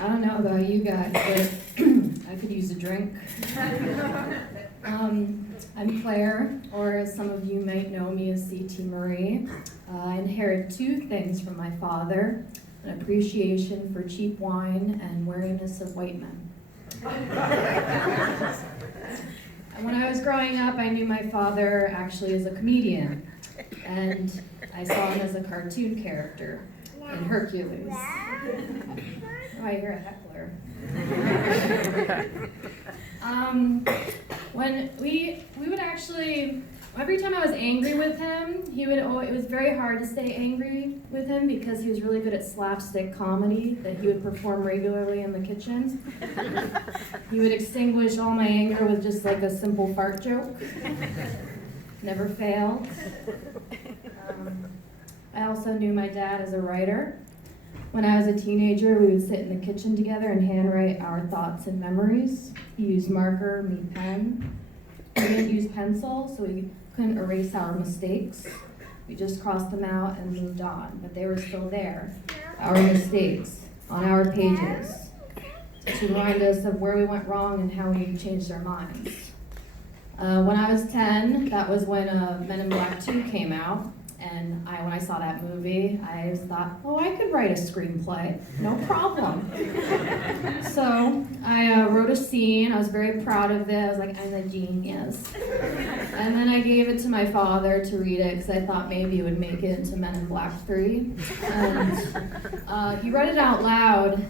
I don't know about you guys, but I could use a drink. I'm Claire, or as some of you might know me as C.T. Marie. I inherited two things from my father: an appreciation for cheap wine and wariness of white men. And when I was growing up, I knew my father actually as a comedian, and I saw him as a cartoon character in Hercules. Oh, I hear a heckler. When we would actually, every time I was angry with him, it was very hard to stay angry with him because he was really good at slapstick comedy that he would perform regularly in the kitchen. He would extinguish all my anger with just like a simple fart joke. Never failed. I also knew my dad as a writer. When I was a teenager, we would sit in the kitchen together and handwrite our thoughts and memories. He used marker, me pen. We didn't use pencil, so we couldn't erase our mistakes. We just crossed them out and moved on, but they were still there, our mistakes, on our pages, to remind us of where we went wrong and how we changed our minds. When I was 10, that was when Men in Black 2 came out. And when I saw that movie, I thought, oh, I could write a screenplay, no problem. So I wrote a scene. I was very proud of it. I was like, I'm a genius. And then I gave it to my father to read it because I thought maybe it would make it into Men in Black 3. And he read it out loud.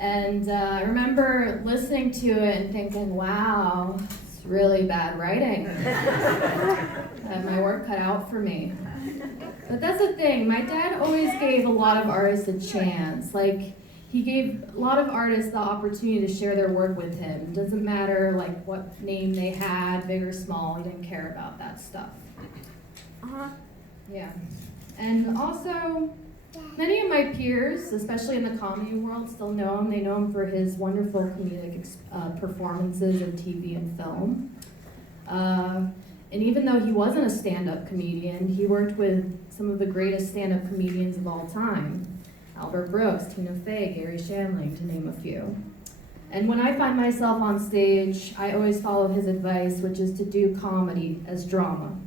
And I remember listening to it and thinking, wow, it's really bad writing. I had my work cut out for me. But that's the thing, my dad always gave a lot of artists a chance. Like, he gave a lot of artists the opportunity to share their work with him. It doesn't matter like what name they had, big or small, he didn't care about that stuff. Yeah. And also, many of my peers, especially in the comedy world, still know him. They know him for his wonderful comedic performances in TV and film. And even though he wasn't a stand-up comedian, he worked with some of the greatest stand-up comedians of all time. Albert Brooks, Tina Fey, Gary Shandling, to name a few. And when I find myself on stage, I always follow his advice, which is to do comedy as drama,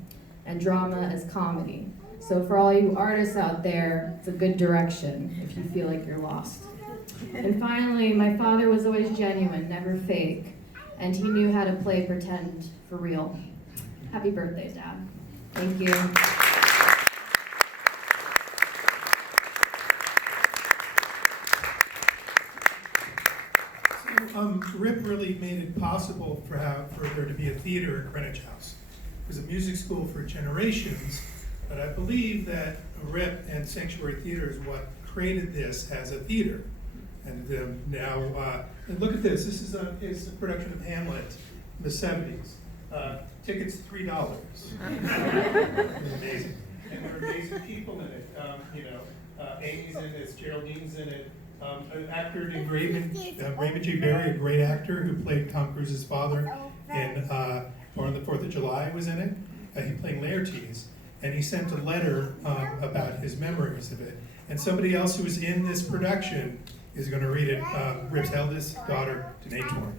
and drama as comedy. So for all you artists out there, it's a good direction if you feel like you're lost. And finally, my father was always genuine, never fake, and he knew how to play pretend for real. Happy birthday, Dad. Thank you. Rip really made it possible for there to be a theater at Greenwich House. It was a music school for generations, but I believe that Rip and Sanctuary Theater is what created this as a theater. And now, and look at this. This is a production of Hamlet in the 70s. Tickets $3. Amazing. And there are amazing people in it. Amy's in it, Geraldine's in it. An actor named Raymond J. Barry, a great actor who played Tom Cruise's father in Born on the 4th of July, was in it. He played Laertes, and he sent a letter about his memories of it. And somebody else who was in this production is going to read it. Rip's eldest daughter, Danae Torn.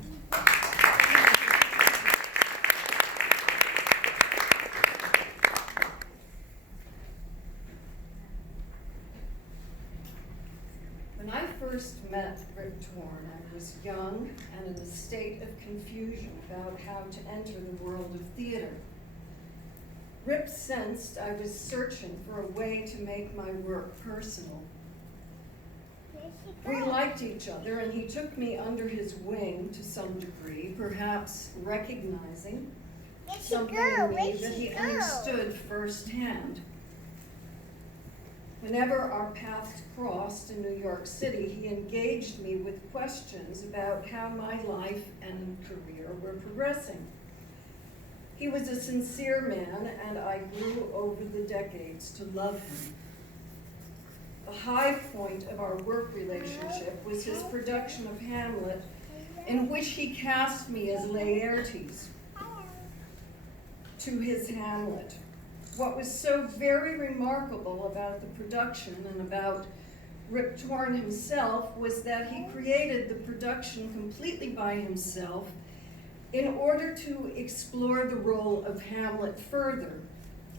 When I first met Rip Torn, I was young and in a state of confusion about how to enter the world of theater. Rip sensed I was searching for a way to make my work personal. We liked each other, and he took me under his wing to some degree, perhaps recognizing something in me that he understood firsthand. Whenever our paths crossed in New York City, he engaged me with questions about how my life and career were progressing. He was a sincere man, and I grew over the decades to love him. The high point of our work relationship was his production of Hamlet, in which he cast me as Laertes to his Hamlet. What was so very remarkable about the production and about Rip Torn himself was that he created the production completely by himself in order to explore the role of Hamlet further.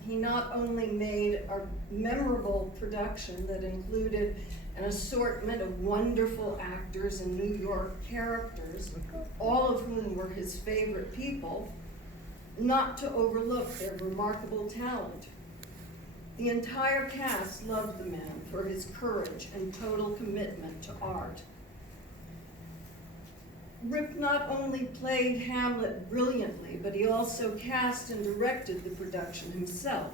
He not only made a memorable production that included an assortment of wonderful actors and New York characters, all of whom were his favorite people, not to overlook their remarkable talent. The entire cast loved the man for his courage and total commitment to art. Rip not only played Hamlet brilliantly, but he also cast and directed the production himself.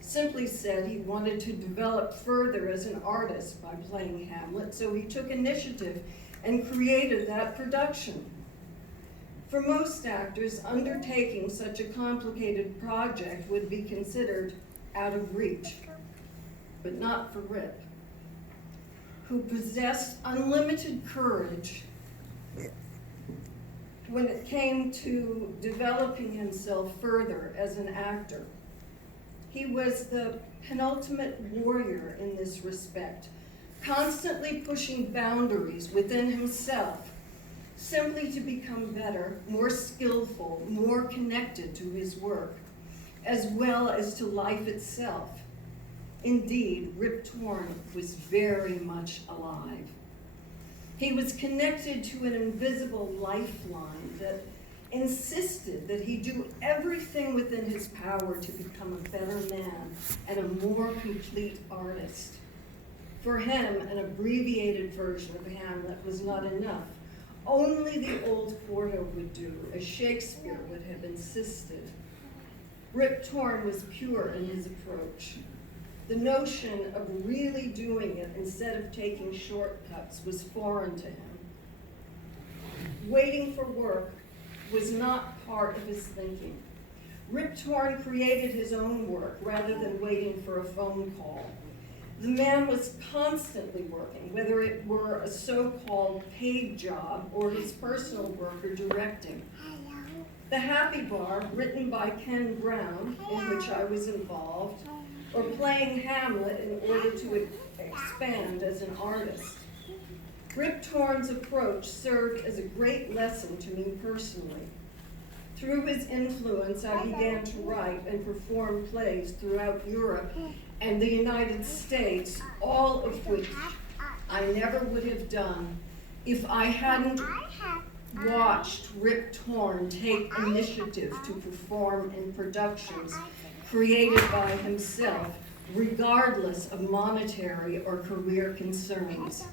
Simply said, he wanted to develop further as an artist by playing Hamlet, so he took initiative and created that production. For most actors, undertaking such a complicated project would be considered out of reach, but not for Rip, who possessed unlimited courage when it came to developing himself further as an actor. He was the penultimate warrior in this respect, constantly pushing boundaries within himself, simply to become better, more skillful, more connected to his work, as well as to life itself. Indeed, Rip Torn was very much alive. He was connected to an invisible lifeline that insisted that he do everything within his power to become a better man and a more complete artist. For him, an abbreviated version of Hamlet was not enough. Only the old quarto would do, as Shakespeare would have insisted. Rip Torn was pure in his approach. The notion of really doing it instead of taking shortcuts was foreign to him. Waiting for work was not part of his thinking. Rip Torn created his own work rather than waiting for a phone call. The man was constantly working, whether it were a so-called paid job or his personal work or directing. The Happy Bar, written by Ken Brown, in which I was involved, or playing Hamlet in order to expand as an artist. Rip Torn's approach served as a great lesson to me personally. Through his influence, I began to write and perform plays throughout Europe and the United States, all of which I never would have done if I hadn't watched Rip Torn take initiative to perform in productions created by himself, regardless of monetary or career concerns.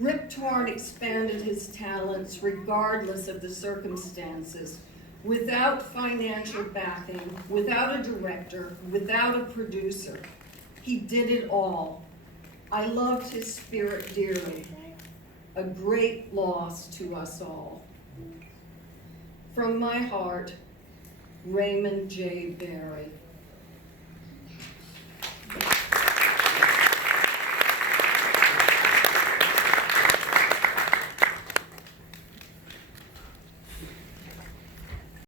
Rip Torn expanded his talents regardless of the circumstances, without financial backing, without a director, without a producer. He did it all. I loved his spirit dearly. A great loss to us all. From my heart, Raymond J. Barry.